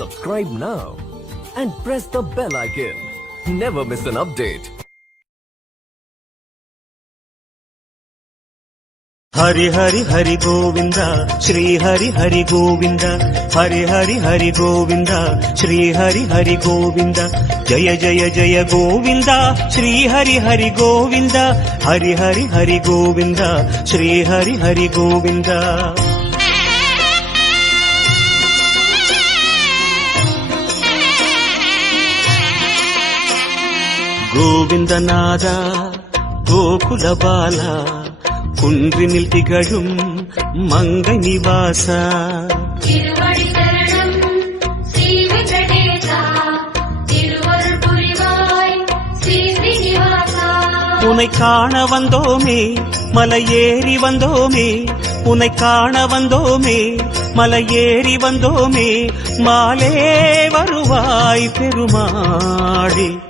subscribe now and press the bell icon. Never miss an update. Hari Hari Hari Govinda Shri Hari Hari Govinda Hari Hari Hari Govinda Shri Hari Hari Govinda జయ జయ జయ గోవింద శ్రీ హరి హరి గోవింద హరి హరి హరి గోవింద శ్రీ హరి హరి గోవింద ஸ்ரீ வெங்கடேசா திருவருள் புரிவாய் ஸ்ரீ ஸ்ரீனிவாசா உனை காண வந்தோமே மலை ஏறி வந்தோமே உனை காண வந்தோமே மலை ஏறி வந்தோமே மாலே வருவாய் பெருமாளே.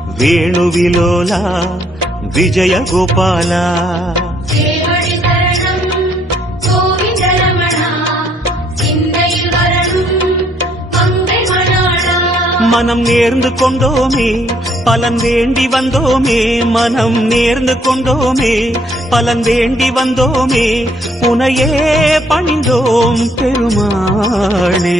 వేణువిలోల విజయ గోపాల மனம் நேர்ந்து கொண்டோமே பலன் வேண்டி வந்தோமே மனம் நேர்ந்து கொண்டோமே பலன் வேண்டி வந்தோமே உனையே பணிந்தோம் பெருமாளே.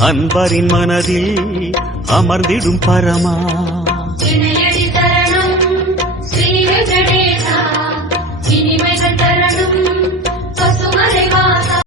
அன்பரின் மனதில் அமர்ந்திடும் பரமா.